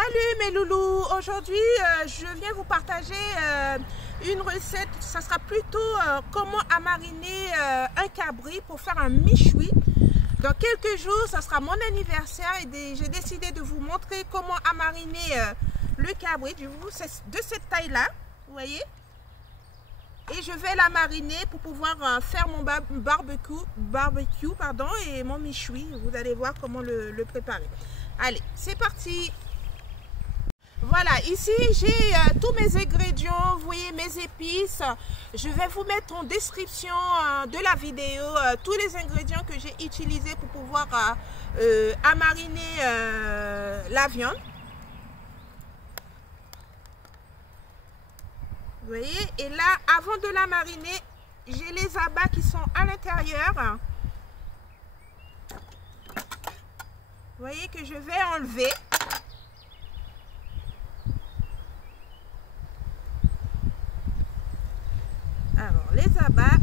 Salut mes loulous, aujourd'hui je viens vous partager une recette. Ça sera plutôt comment mariner un cabri pour faire un méchoui. Dans quelques jours, ça sera mon anniversaire et j'ai décidé de vous montrer comment mariner le cabri. Du coup, c'est de cette taille là, vous voyez. Et je vais la mariner pour pouvoir faire mon barbecue et mon méchoui. Vous allez voir comment le préparer. Allez, c'est parti. Voilà, ici j'ai tous mes ingrédients, vous voyez mes épices. Je vais vous mettre en description de la vidéo tous les ingrédients que j'ai utilisés pour pouvoir mariner la viande. Vous voyez, et là, avant de la mariner, j'ai les abats qui sont à l'intérieur. Vous voyez que je vais enlever. Alors, les abats.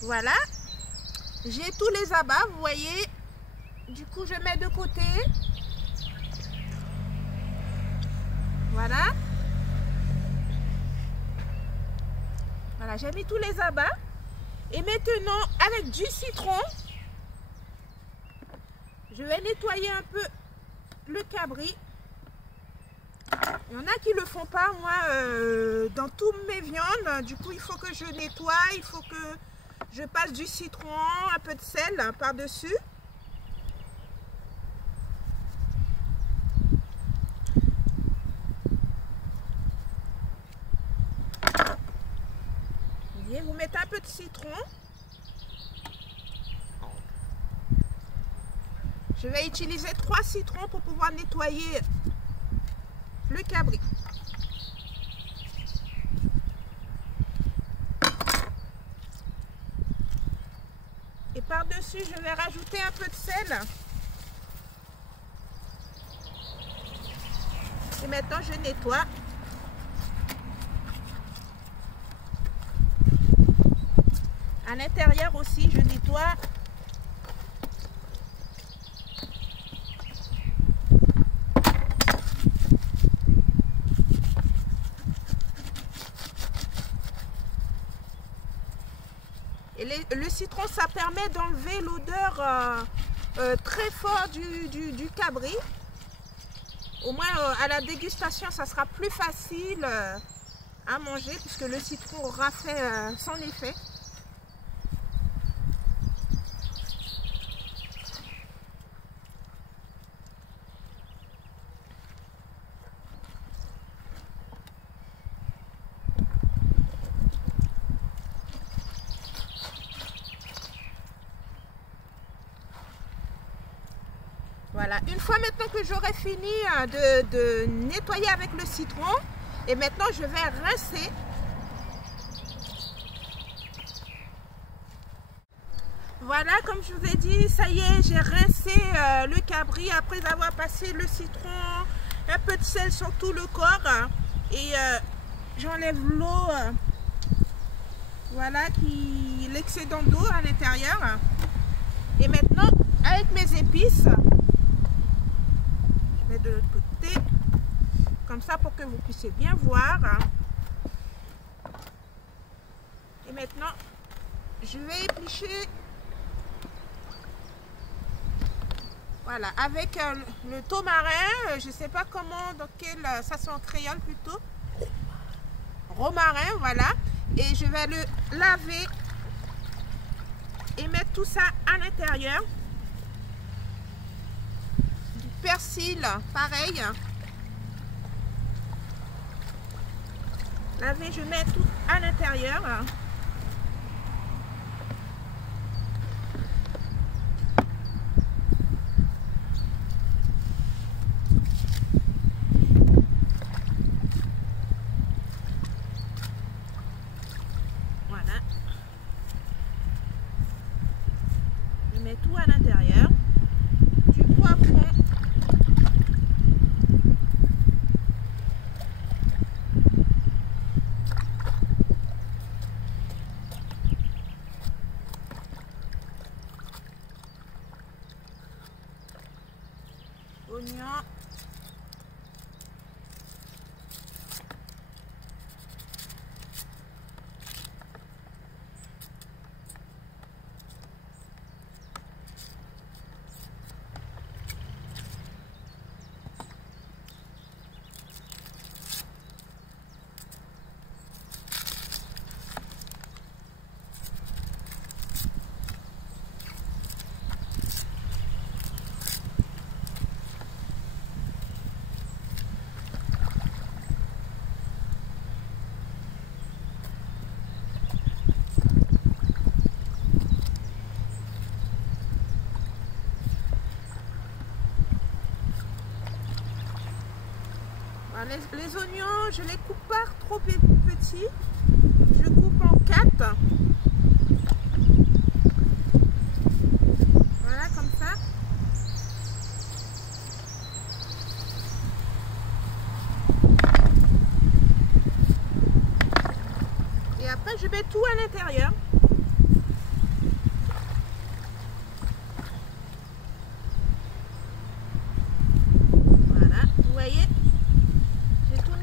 Voilà. J'ai tous les abats, vous voyez. Du coup, je mets de côté. Voilà. Voilà, j'ai mis tous les abats. Et maintenant, avec du citron, je vais nettoyer un peu le cabri. Il y en a qui ne le font pas, moi, dans toutes mes viandes. Du coup, il faut que je nettoie, il faut que je passe du citron, un peu de sel par-dessus. Vous mettez un peu de citron. Je vais utiliser 3 citrons pour pouvoir nettoyer le cabri. Et par-dessus, je vais rajouter un peu de sel. Et maintenant, je nettoie. À l'intérieur aussi, je nettoie. Et le citron, ça permet d'enlever l'odeur très forte du cabri. Au moins, à la dégustation, ça sera plus facile à manger puisque le citron aura fait son effet. Voilà, une fois maintenant que j'aurai fini de nettoyer avec le citron, et maintenant je vais rincer. Voilà, comme je vous ai dit, ça y est, j'ai rincé le cabri après avoir passé le citron, un peu de sel sur tout le corps. Et j'enlève l'eau, voilà, l'excédent d'eau à l'intérieur. Et maintenant, avec mes épices, de l'autre côté comme ça pour que vous puissiez bien voir. Et maintenant je vais éplucher, voilà, avec le taumarin, je sais pas comment, dans quelle façon en créole plutôt, romarin, voilà, et je vais le laver et mettre tout ça à l'intérieur. Persil, pareil. Laver, je mets tout à l'intérieur. Voilà. Je mets tout à l'intérieur. Du poivron. oignons. Les oignons, je les coupe pas trop petits, je coupe en 4. Voilà, comme ça. Et après, je mets tout à l'intérieur. Voilà, vous voyez?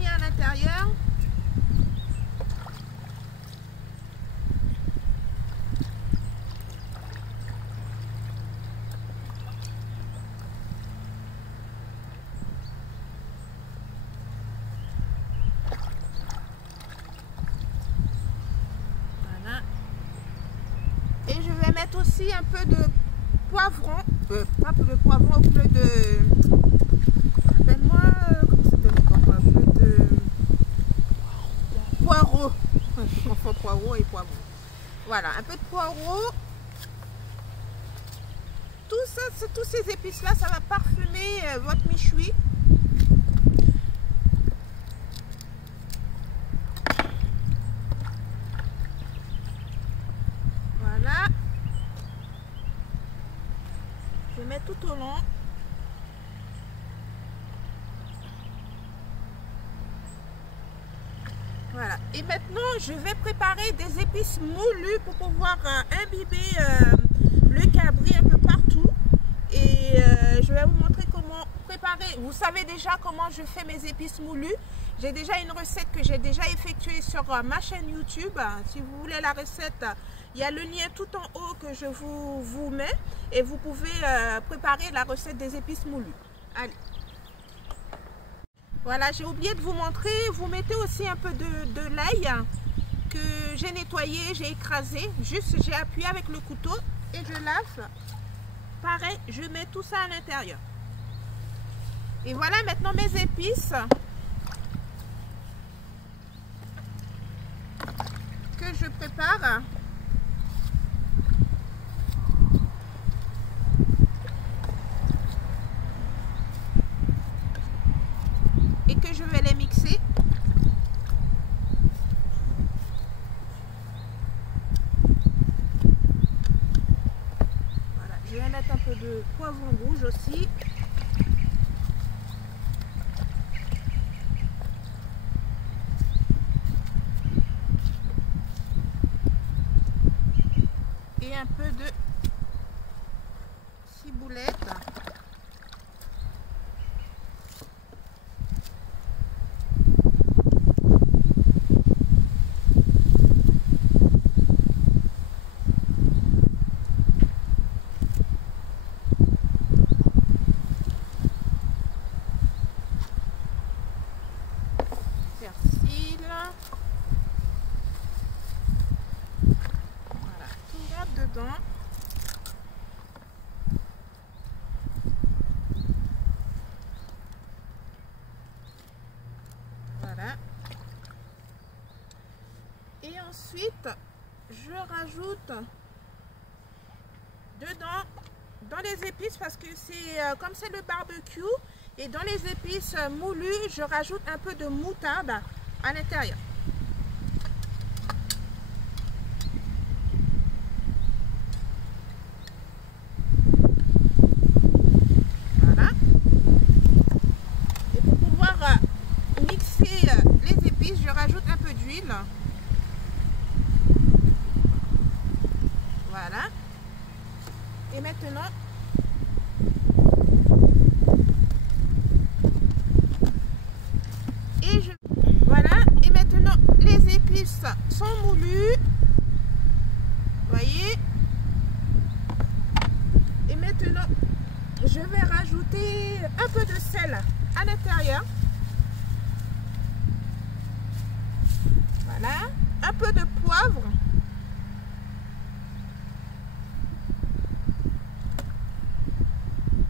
À l'intérieur. Voilà. Et je vais mettre aussi un peu de poivron, pas de poivron, un peu de, appelle-moi, comment ça s'appelle encore, un peu de poireau. Je confonds poireau et poivron. Voilà, un peu de poireau. Tout ça, tous ces épices là, ça va parfumer votre méchoui. Voilà. Je mets tout au long. Voilà. Et maintenant, je vais préparer des épices moulues pour pouvoir imbiber le cabri un peu partout. Et je vais vous montrer comment préparer. Vous savez déjà comment je fais mes épices moulues. J'ai déjà une recette que j'ai déjà effectuée sur ma chaîne YouTube. Si vous voulez la recette, il y a le lien tout en haut que je vous mets. Et vous pouvez préparer la recette des épices moulues. Allez. Voilà, j'ai oublié de vous montrer. Vous mettez aussi un peu de l'ail que j'ai nettoyé, j'ai écrasé. Juste, j'ai appuyé avec le couteau et je lave. Pareil, je mets tout ça à l'intérieur. Et voilà maintenant mes épices que je prépare. Et que je vais les mixer. Voilà, je vais mettre un peu de poivron rouge aussi. Et un peu de ciboulette. Voilà, tout va dedans. Voilà. Et ensuite, je rajoute dedans, dans les épices, parce que c'est comme c'est le barbecue, et dans les épices moulues, je rajoute un peu de moutarde à l'intérieur. Voilà. Et pour pouvoir mixer les épices, je rajoute un peu d'huile. Voilà. Et maintenant, je vais rajouter un peu de sel à l'intérieur. Voilà, un peu de poivre.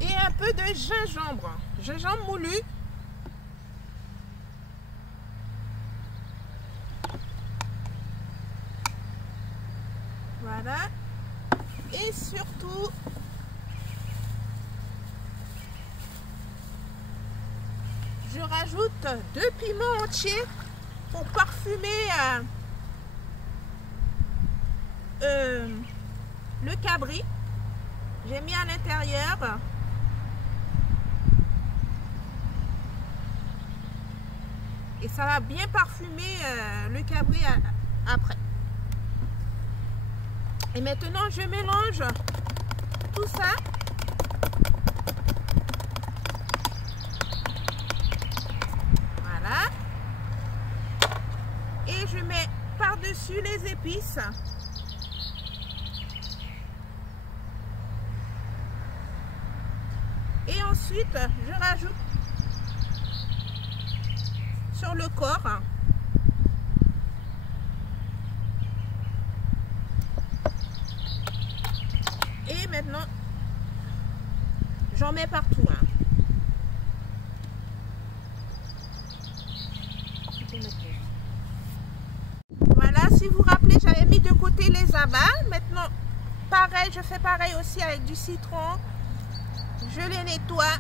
Et un peu de gingembre moulu. Voilà. Et surtout, je rajoute 2 piments entiers pour parfumer le cabri. J'ai mis à l'intérieur. Et ça va bien parfumer le cabri après. Et maintenant, je mélange tout ça. Voilà. Et je mets par-dessus les épices. Et ensuite, je rajoute sur le corps. Et maintenant, j'en mets partout. Voilà, si vous vous rappelez, j'avais mis de côté les abats. Maintenant, pareil, je fais pareil aussi avec du citron. Je les nettoie.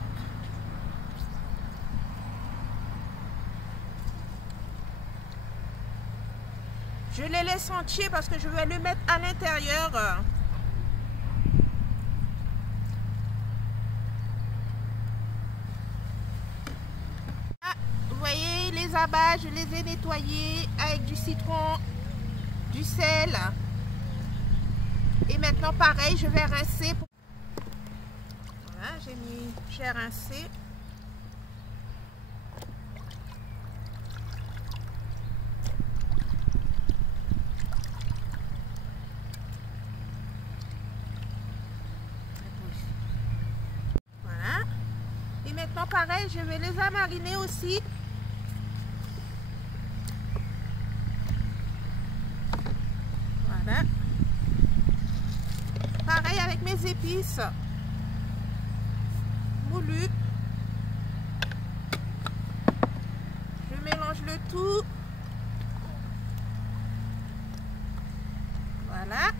Je les laisse entiers parce que je vais le mettre à l'intérieur. Vous voyez, les abats, je les ai nettoyés avec du citron, du sel. Et maintenant, pareil, je vais rincer. Voilà, j'ai rincé. Voilà. Et maintenant, pareil, je vais les amariner aussi. Voilà. Pareil avec mes épices moulues. Je mélange le tout. Voilà.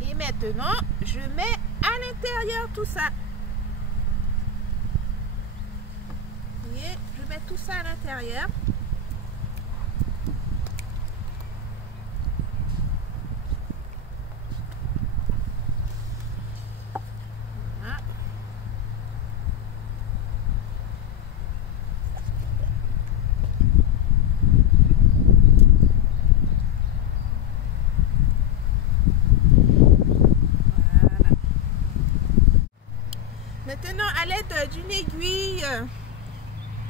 Et maintenant, je mets à l'intérieur tout ça. Vous voyez, je mets tout ça à l'intérieur. Maintenant, à l'aide d'une aiguille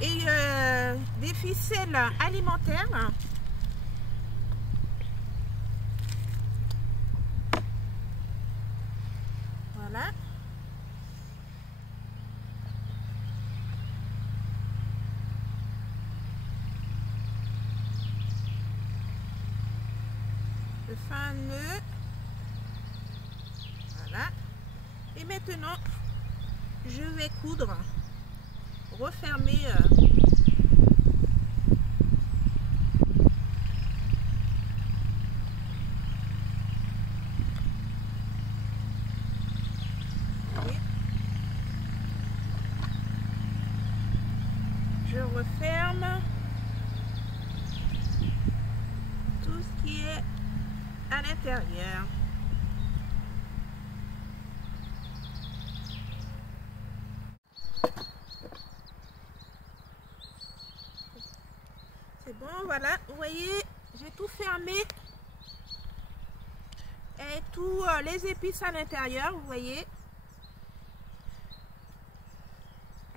et des ficelles alimentaires, voilà. Je fais un nœud. Voilà. Et maintenant, je vais coudre, refermer je referme tout ce qui est à l'intérieur. C'est bon, voilà, vous voyez, j'ai tout fermé et tous les épices à l'intérieur, vous voyez.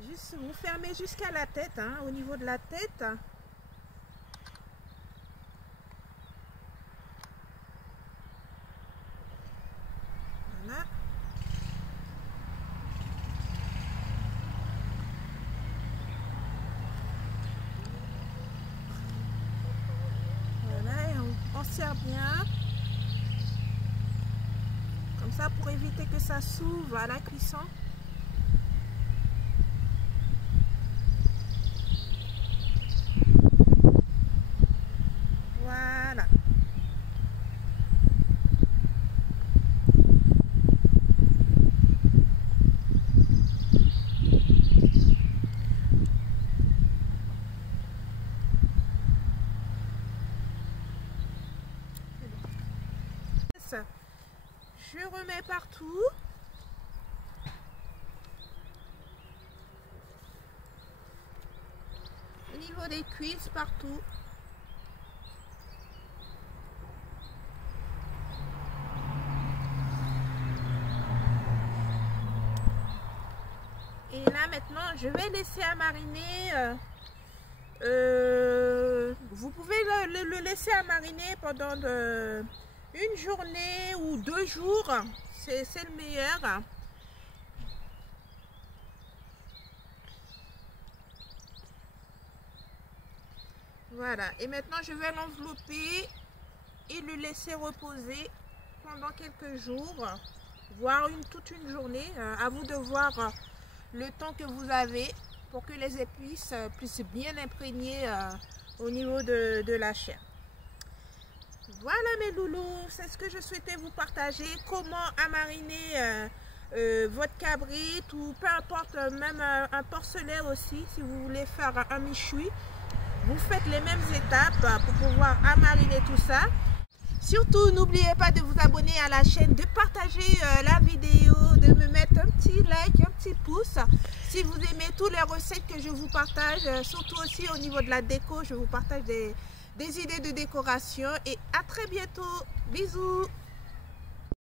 Juste, vous fermez jusqu'à la tête, hein, au niveau de la tête. Voilà. serre bien. Comme ça pour éviter que ça s'ouvre à la cuisson. Voilà. Je remets partout. Au niveau des cuisses, partout. Et là maintenant, je vais laisser à mariner. Vous pouvez le laisser à mariner pendant une journée ou 2 jours. C'est le meilleur. Voilà. Et maintenant, je vais l'envelopper et le laisser reposer pendant quelques jours, voire toute une journée. À vous de voir le temps que vous avez pour que les épices puissent bien imprégner au niveau de la chair. Voilà mes loulous, c'est ce que je souhaitais vous partager, comment mariner votre cabrit ou peu importe, même un porcelet aussi, si vous voulez faire un méchoui. Vous faites les mêmes étapes pour pouvoir mariner tout ça. Surtout, n'oubliez pas de vous abonner à la chaîne, de partager la vidéo, de me mettre un petit like, un petit pouce. Si vous aimez toutes les recettes que je vous partage, surtout aussi au niveau de la déco, je vous partage des idées de décoration. Et à très bientôt. Bisous.